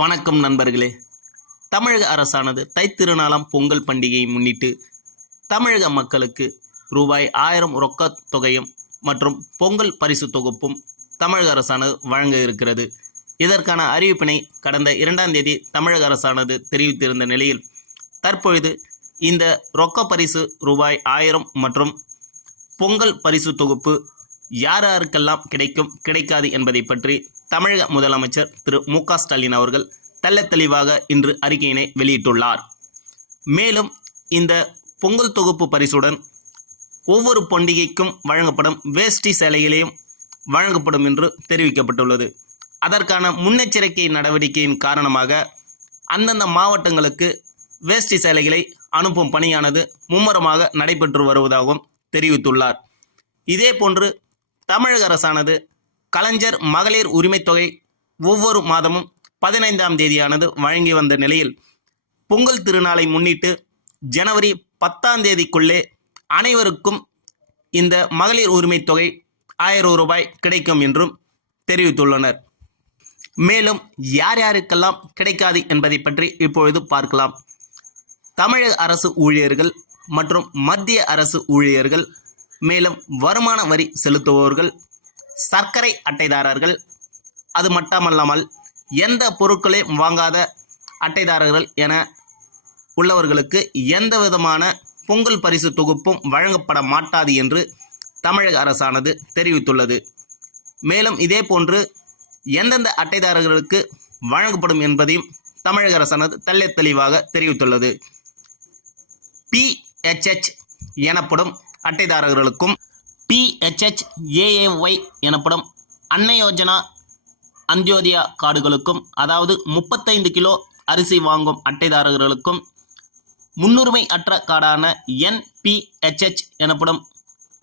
வணக்கம் நண்பர்களே. தமிழக அரசானது தைத்திருநாளாம் பொங்கல் பண்டிகையை முன்னிட்டு தமிழக மக்களுக்கு ரூபாய் 1000 ரொக்கத் தொகையும் மற்றும் பொங்கல் பரிசு தொகுப்பும் தமிழக அரசானது வழங்க இருக்கிறது. இதற்கான அறிவிப்பினை கடந்த 2ஆம் தேதி தமிழக அரசானது தெரிவித்திருந்த நிலையில் தற்பொழுது இந்த ரொக்க பரிசு ரூபாய் 1000 மற்றும் பொங்கல் பரிசு தொகுப்பு யார் யாருக்கெல்லாம் கிடைக்காது என்பதை பற்றி தமிழக முதலமைச்சர் திரு மு.க. ஸ்டாலின் அவர்கள் தெளிவாக இன்று அறிக்கையினை வெளியிட்டுள்ளார். மேலும் இந்த பொங்கல் தொகுப்பு பரிசுடன் ஒவ்வொரு பண்டிகைக்கும் வழங்கப்படும் வேஷ்டி சேலைகளையும் வழங்கப்படும் என்று தெரிவிக்கப்பட்டுள்ளது. அதற்கான முன்னெச்சரிக்கை நடவடிக்கையின் காரணமாக அந்தந்த மாவட்டங்களுக்கு வேஷ்டி சேலைகளை அனுப்பும் பணியானது மும்முரமாக நடைபெற்று வருவதாகவும் தெரிவித்துள்ளார். இதேபோன்று தமிழக அரசானது கலைஞர் மகளிர் உரிமைத் தொகை ஒவ்வொரு மாதமும் 15ஆம் தேதியானது வழங்கி வந்த நிலையில் பொங்கல் திருநாளை முன்னிட்டு ஜனவரி 10ஆம் தேதிக்குள்ளே அனைவருக்கும் இந்த மகளிர் உரிமைத் தொகை 1000 ரூபாய் கிடைக்கும் என்றும் தெரிவித்துள்ளனர். மேலும் யார் யாருக்கெல்லாம் கிடைக்காது என்பதை பற்றி இப்பொழுது பார்க்கலாம். தமிழக அரசு ஊழியர்கள் மற்றும் மத்திய அரசு ஊழியர்கள், மேலும் வருமான வரி செலுத்துபவர்கள், சர்க்கரை அட்டைதாரர்கள், அது மட்டுமல்லாமல் எந்த பொருட்களையும் வாங்காத அட்டைதாரர்கள் என உள்ளவர்களுக்கு எந்த விதமான பொங்கல் பரிசு தொகுப்பும் வழங்கப்பட மாட்டாது என்று தமிழக அரசானது தெரிவித்துள்ளது. மேலும் இதேபோன்று எந்தெந்த அட்டைதாரர்களுக்கு வழங்கப்படும் என்பதையும் தமிழக அரசானது தெளிவாக தெரிவித்துள்ளது. PHH எனப்படும் அட்டைதாரர்களுக்கும் PHHAAY எனப்படும் அன்ன யோஜனா அந்தியோதயா கார்டுகளுக்கும், அதாவது 35 கிலோ அரிசி வாங்கும் அட்டைதாரர்களுக்கும், முன்னுரிமை அற்ற கார்டான NPHH எனப்படும்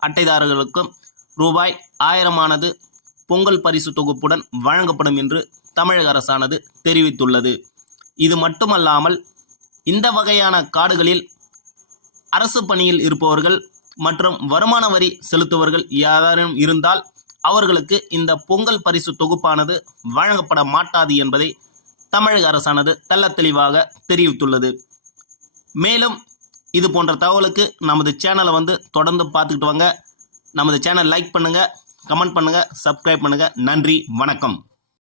அட்டைதாரர்களுக்கும் ரூபாய் 1000 பொங்கல் பரிசு தொகுப்புடன் வழங்கப்படும் என்று தமிழக அரசானது தெரிவித்துள்ளது. இது மட்டுமல்லாமல் இந்த வகையான கார்டுகளில் அரசு பணியில் இருப்பவர்கள் மற்றும் வருமான வரி செலுத்துவர்கள் யாரும் இருந்தால் அவர்களுக்கு இந்த பொங்கல் பரிசு தொகுப்பானது வழங்கப்பட மாட்டாது என்பதை தமிழக அரசானது தெளிவாக தெரிவித்துள்ளது. மேலும் இது போன்ற தகவலுக்கு நமது சேனலை தொடர்ந்து பார்த்துக்கிட்டு வாங்க. நமது சேனல் லைக் பண்ணுங்கள், கமெண்ட் பண்ணுங்கள், சப்ஸ்கிரைப் பண்ணுங்கள். நன்றி, வணக்கம்.